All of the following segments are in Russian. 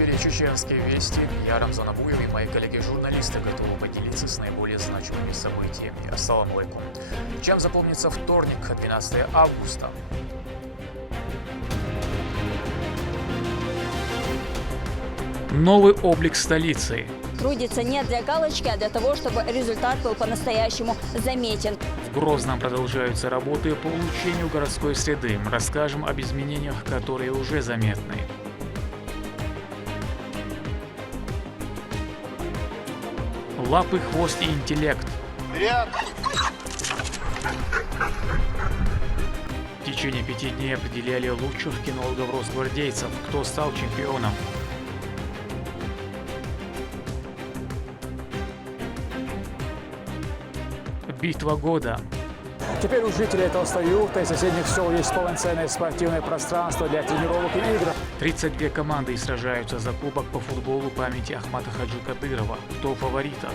эфире «Чеченские вести». Я Рамзан Абуев и мои коллеги-журналисты готовы поделиться с наиболее значимыми событиями. Ассаламу алейкум. Чем запомнится вторник, 12 августа? Новый облик столицы. Трудится не для галочки, а для того, чтобы результат был по-настоящему заметен. В Грозном продолжаются работы по улучшению городской среды. Расскажем об изменениях, которые уже заметны. Лапы, хвост и интеллект. В течение 5 дней определяли лучших кинологов-росгвардейцев, кто стал чемпионом. Битва года. Теперь у жителей Толстоюрта и соседних сел есть полноценное спортивное пространство для тренировок и игр. 32 команды сражаются за кубок по футболу памяти Ахмата Хаджи Кадырова. Кто в фаворитах?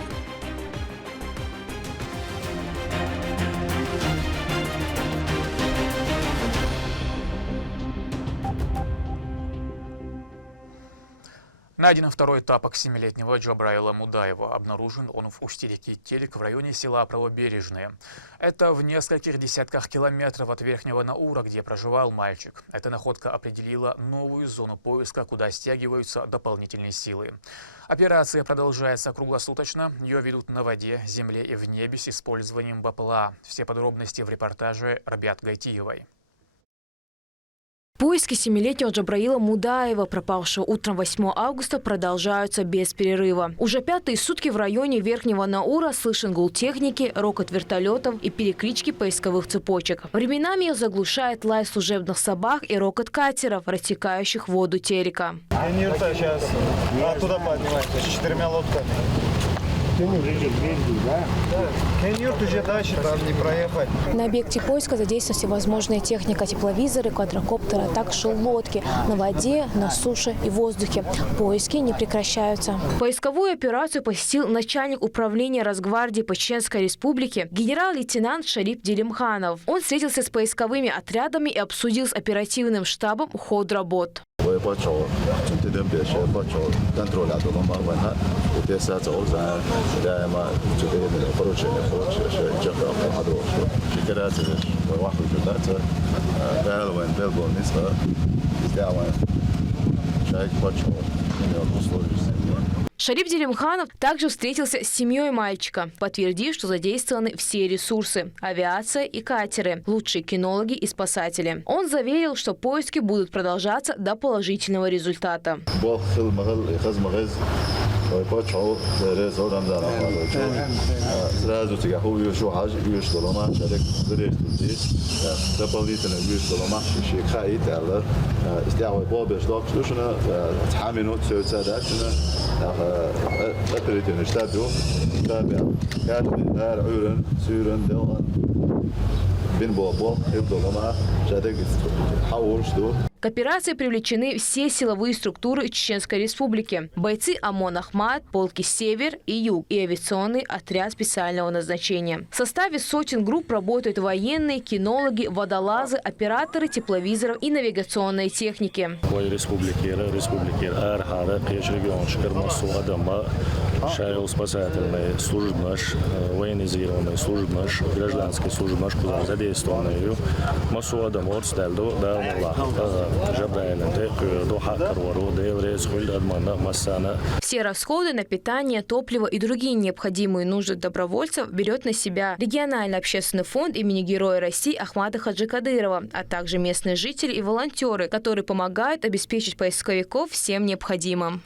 Найден второй тапок 7-летнего Джабраила Мудаева. Обнаружен он в устье реки Терек в районе села Правобережное. Это в нескольких десятках километров от Верхнего Наура, где проживал мальчик. Эта находка определила новую зону поиска, куда стягиваются дополнительные силы. Операция продолжается круглосуточно. Ее ведут на воде, земле и в небе с использованием БПЛА. Все подробности в репортаже Рабиат Гайтиевой. Поиски 7-летнего Джабраила Мудаева, пропавшего утром 8 августа, продолжаются без перерыва. Уже 5-е сутки в районе Верхнего Наура слышен гул техники, рокот вертолетов и переклички поисковых цепочек. Временами их заглушает лай служебных собак и рокот катеров, рассекающих воду Терека. Сейчас оттуда поднимается с 4 лодками. Кенюрт уже дальше, там не проехать. На объекте поиска задействована всевозможная техника, тепловизоры, квадрокоптеры, а также лодки на воде, на суше и воздухе. Поиски не прекращаются. Поисковую операцию посетил начальник управления Росгвардии по Чеченской Республике генерал-лейтенант Шарип Делимханов. Он встретился с поисковыми отрядами и обсудил с оперативным штабом ход работ. Шарип Делимханов также встретился с семьей мальчика, подтвердив, что задействованы все ресурсы – авиация и катеры, лучшие кинологи и спасатели. Он заверил, что поиски будут продолжаться до положительного результата. К операции привлечены все силовые структуры Чеченской Республики. Бойцы ОМОН «Ахмат», полки «Север» и «Юг» и авиационный отряд специального назначения. В составе сотен групп работают военные, кинологи, водолазы, операторы тепловизоров и навигационной техники. Спасательные службы наш, военизированные службы наш, гражданские службы наш, куда задействованные. Массу адамов стальдо, да, Все расходы на питание, топливо и другие необходимые нужды добровольцев берет на себя региональный общественный фонд имени Героя России Ахмата Хаджи Кадырова, а также местные жители и волонтеры, которые помогают обеспечить поисковиков всем необходимым.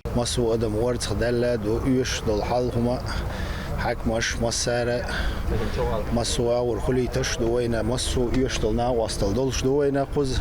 حكمش مسارة مسوا ورخلي تشدوينا مسوا يشتلنا وصل دولش دوينا قز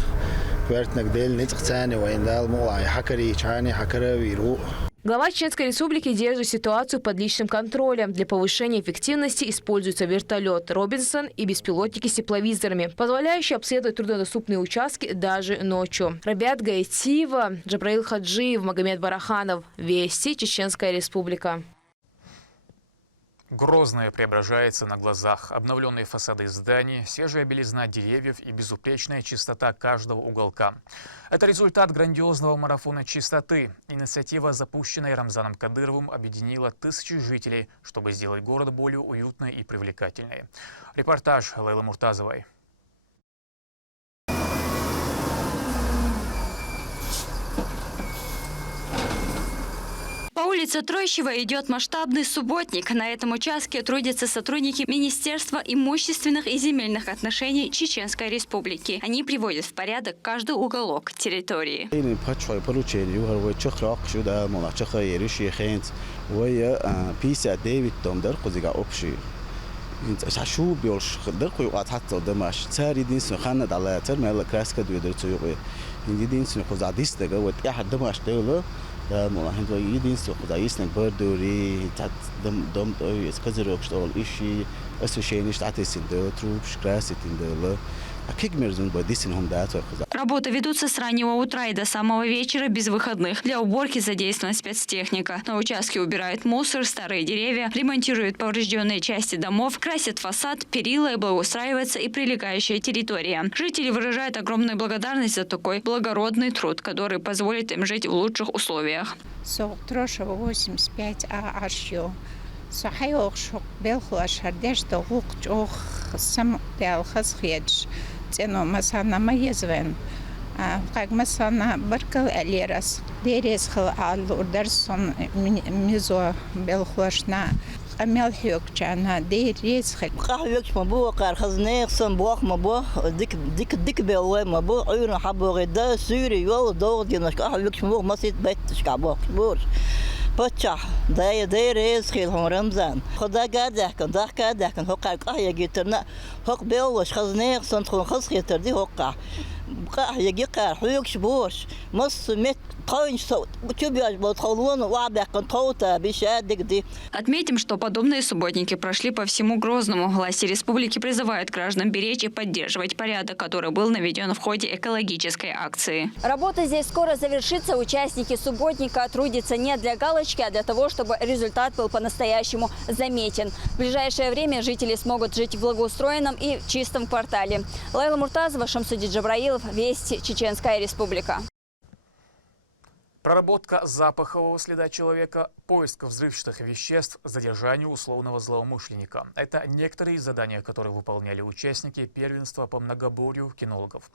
كبرتنا قديل نتقتاني وين دال مولاي حكري чани حكرا ويرو. Глава Чеченской Республики держит ситуацию под личным контролем. Для повышения эффективности используются вертолет «Робинсон» и беспилотники с тепловизорами, позволяющие обследовать труднодоступные участки даже ночью. Рабиат Гайтиева, Джабраил Хаджиев, Магомед Бараханов. Вести, Чеченская Республика. Грозное преображается на глазах. Обновленные фасады зданий, свежая белизна деревьев и безупречная чистота каждого уголка. Это результат грандиозного марафона чистоты. Инициатива, запущенная Рамзаном Кадыровым, объединила тысячи жителей, чтобы сделать город более уютной и привлекательной. Репортаж Лейлы Муртазовой. По улице Трощева идет масштабный субботник. На этом участке трудятся сотрудники Министерства имущественных и земельных отношений Чеченской Республики. Они приводят в порядок каждый уголок территории. Работы ведутся с раннего утра и до самого вечера без выходных. Для уборки задействована спецтехника. На участке убирают мусор, старые деревья, ремонтируют поврежденные части домов, красят фасад, перила и благоустраивается и прилегающая территория. Жители выражают огромную благодарность за такой благородный труд, который позволит им жить в лучших условиях. Трощева 85 ашё. Сахайох шок белху ашардеш догук ох сам белхас хедж. Цено масана маезвен. Как масана баркал алерас. Дерес хал ал урдарсон мизо белхуашна. Амел хёк чана дерес хал. قهوة مبوع قارخزنيق صنبوخ مبوع ديك بيوي مبوع عيون حبو غدا سوري يو دوغ ديناش قهوة مبوع مسيت بيت شكابوخ بورش بتشح داي ريز خيل هم رمضان خدا قادحكن ضح قادحكن هو قال قهوة جيترنا هوك بيوش خزنيق صنخون خز خيتر دي هوقع قهوة جيقار حيوك شبورش مص مت Отметим, что подобные субботники прошли по всему Грозному. Власти республики призывают граждан беречь и поддерживать порядок, который был наведен в ходе экологической акции. Работа здесь скоро завершится. Участники субботника трудятся не для галочки, а для того, чтобы результат был по-настоящему заметен. В ближайшее время жители смогут жить в благоустроенном и чистом квартале. Лейла Муртазова, Шамсудин Джабраилов, Вести, Чеченская Республика. Проработка запахового следа человека, поиск взрывчатых веществ, задержание условного злоумышленника. Это некоторые из заданий, которые выполняли участники первенства по многоборью кинологов.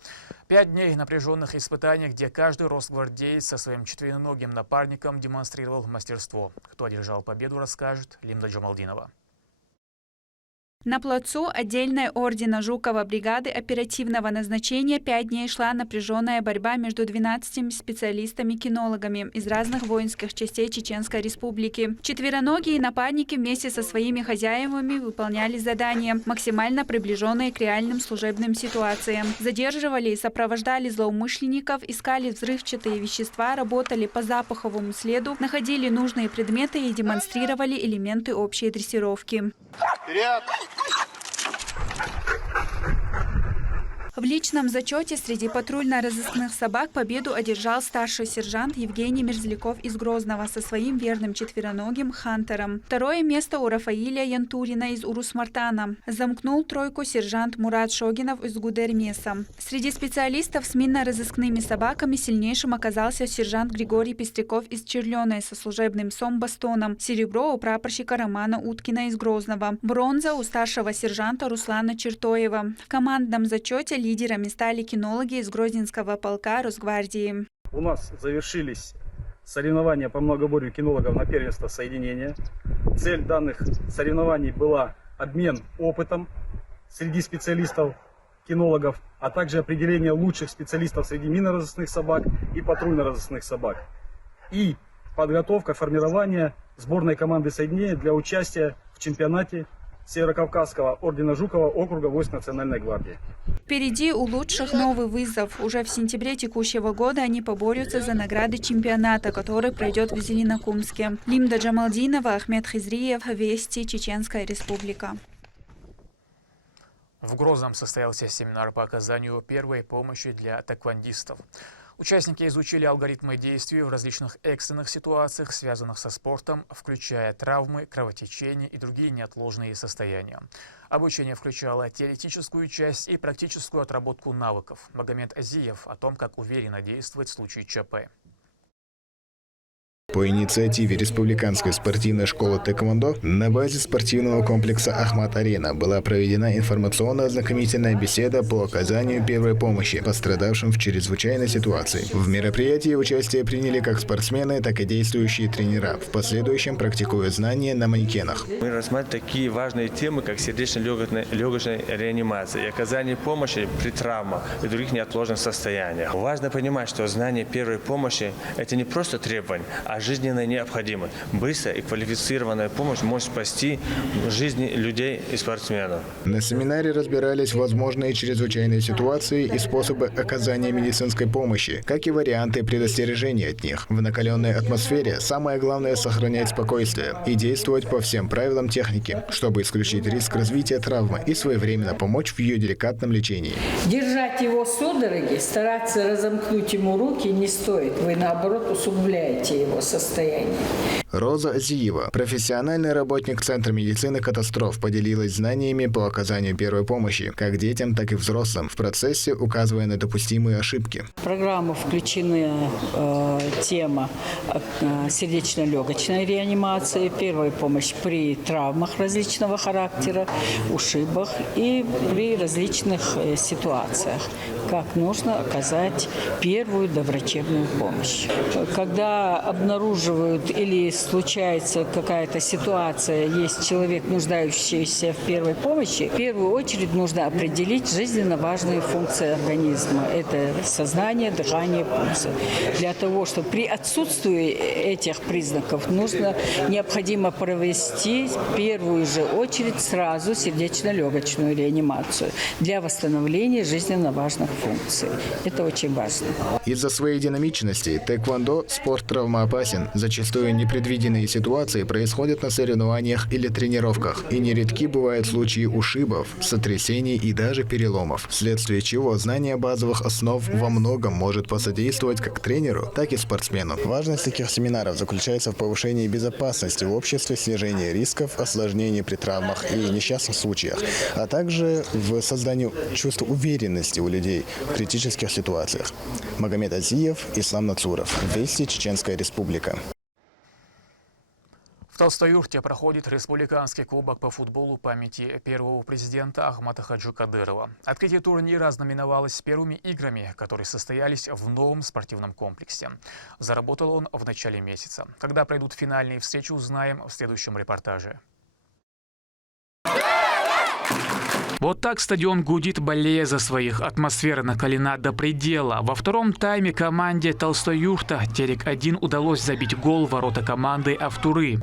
5 дней напряженных испытаний, где каждый росгвардеец со своим четвероногим напарником демонстрировал мастерство. Кто одержал победу, расскажет Лимда Джамалдинова. На плацу отдельной ордена Жукова бригады оперативного назначения 5 дней шла напряженная борьба между 12 специалистами-кинологами из разных воинских частей Чеченской Республики. Четвероногие напарники вместе со своими хозяевами выполняли задания, максимально приближенные к реальным служебным ситуациям. Задерживали и сопровождали злоумышленников, искали взрывчатые вещества, работали по запаховому следу, находили нужные предметы и демонстрировали элементы общей дрессировки. Вперед! В личном зачете среди патрульно-розыскных собак победу одержал старший сержант Евгений Мерзляков из Грозного со своим верным четвероногим Хантером. Второе место у Рафаиля Янтурина из Урус-Мартана. Замкнул тройку сержант Мурат Шогинов из Гудермеса. Среди специалистов с минно-розыскными собаками сильнейшим оказался сержант Григорий Пестряков из Черленой со служебным псом Бастоном. Серебро у прапорщика Романа Уткина из Грозного. Бронза у старшего сержанта Руслана Чертоева. В командном зачете лидерами стали кинологи из Грозненского полка Росгвардии. У нас завершились соревнования по многоборью кинологов на первенство соединения. Цель данных соревнований была обмен опытом среди специалистов-кинологов, а также определение лучших специалистов среди минно-розыскных собак и патрульно-розыскных собак. И подготовка, формирование сборной команды соединения для участия в чемпионате Северокавказского ордена Жукова округа войск Национальной гвардии. Впереди у лучших новый вызов. Уже в сентябре текущего года они поборются за награды чемпионата, который пройдет в Зеленокумске. Лимда Джамалдинова, Ахмед Хизриев, Вести, Чеченская Республика. В Грозном состоялся семинар по оказанию первой помощи для таэквондистов. Участники изучили алгоритмы действий в различных экстренных ситуациях, связанных со спортом, включая травмы, кровотечения и другие неотложные состояния. Обучение включало теоретическую часть и практическую отработку навыков. Магомед Азиев о том, как уверенно действовать в случае ЧП. По инициативе Республиканской спортивной школы тэквондо на базе спортивного комплекса «Ахмат-Арена» была проведена информационно-ознакомительная беседа по оказанию первой помощи пострадавшим в чрезвычайной ситуации. В мероприятии участие приняли как спортсмены, так и действующие тренера, в последующем практикуя знания на манекенах. Мы рассматриваем такие важные темы, как сердечно-легочная реанимация и оказание помощи при травмах и других неотложных состояниях. Важно понимать, что знание первой помощи – это не просто требование, а жизненно необходимо. Быстрая и квалифицированная помощь может спасти жизни людей и спортсменов. На семинаре разбирались возможные чрезвычайные ситуации и способы оказания медицинской помощи, как и варианты предостережения от них. В накаленной атмосфере самое главное – сохранять спокойствие и действовать по всем правилам техники, чтобы исключить риск развития травмы и своевременно помочь в ее деликатном лечении. Держать его судороги, стараться разомкнуть ему руки не стоит. Вы, наоборот, усугубляете его состояние. Роза Азиева, профессиональный работник Центра медицины катастроф, поделилась знаниями по оказанию первой помощи как детям, так и взрослым, в процессе указывая на допустимые ошибки. В программу включены тема сердечно-легочной реанимации, первая помощь при травмах различного характера, ушибах и при различных ситуациях, как нужно оказать первую доврачебную помощь. Когда обнаруживают или случается какая-то ситуация, есть человек, нуждающийся в первой помощи, в первую очередь нужно определить жизненно важные функции организма. Это сознание, дыхание, пульс. Для того, чтобы при отсутствии этих признаков необходимо провести в первую же очередь сразу сердечно-легочную реанимацию для восстановления жизненно важных функций. Это очень важно. Из-за своей динамичности тэквондо спорт травмоопасен. Зачастую непредвиденные ситуации происходят на соревнованиях или тренировках, и нередки бывают случаи ушибов, сотрясений и даже переломов, вследствие чего знание базовых основ во многом может посодействовать как тренеру, так и спортсмену. Важность таких семинаров заключается в повышении безопасности в обществе, снижении рисков, осложнений при травмах и несчастных случаях, а также в создании чувства уверенности у людей в критических ситуациях. Магомед Азиев, Ислам Нацуров. Вести, Чеченская Республика. В Толстоюрте проходит республиканский кубок по футболу памяти первого президента Ахмата Хаджи Кадырова. Открытие турнира ознаменовалось первыми играми, которые состоялись в новом спортивном комплексе. Заработал он в начале месяца. Когда пройдут финальные встречи, узнаем в следующем репортаже. Вот так стадион гудит, болея за своих. Атмосфера накалена до предела. Во втором тайме команде Толстоюрта Терек-1 удалось забить гол в ворота команды Автуры.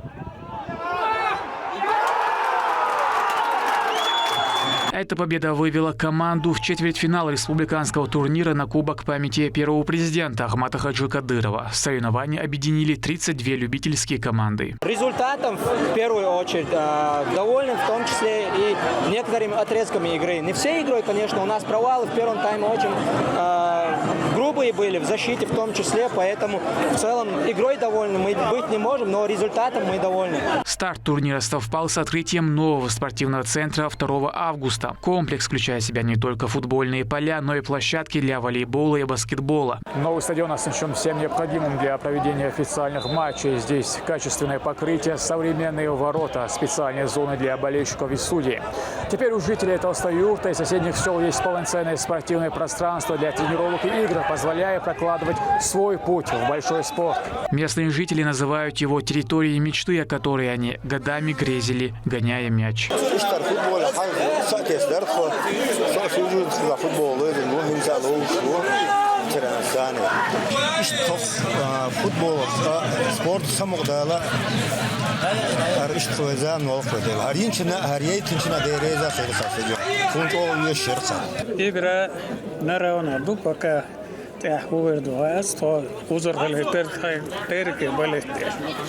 Эта победа вывела команду в четвертьфинал республиканского турнира на Кубок памяти первого президента Ахмата Хаджи Кадырова. Соревнования объединили 32 любительские команды. Результатом в первую очередь доволен, в том числе и некоторыми отрезками игры. Не всей игрой, конечно, у нас провалы в первом тайме очень грубые были, в защите в том числе, поэтому в целом игрой довольны мы быть не можем, но результатом мы довольны. Старт турнира совпал с открытием нового спортивного центра 2 августа. Комплекс включает в себя не только футбольные поля, но и площадки для волейбола и баскетбола. Новый стадион оснащен всем необходимым для проведения официальных матчей. Здесь качественное покрытие, современные ворота, специальные зоны для болельщиков и судей. Теперь у жителей Толстоюрта и соседних сел есть полноценное спортивное пространство для тренировок и игр, позволяя прокладывать свой путь в большой спорт. Местные жители называют его территорией мечты, о которой они годами грезили, гоняя мяч. спорт самогдала Игра на равно. Пока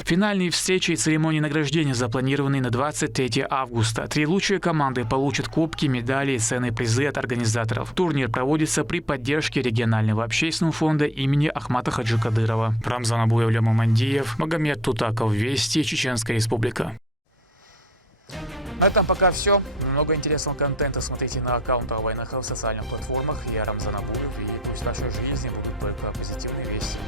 Финальные встречи и церемонии награждения запланированы на 23 августа. 3 лучшие команды получат кубки, медали и ценные призы от организаторов. Турнир проводится при поддержке регионального общественного фонда имени Ахмата Хаджикадырова. Рамзан Абуев, Лема Мандиев, Магомед Тутаков, Вести, Чеченская Республика. На этом пока все. Много интересного контента смотрите на аккаунтах Вайнаха в социальных платформах. Я Рамзан Абуев, и пусть в вашей жизни будут только позитивные вести.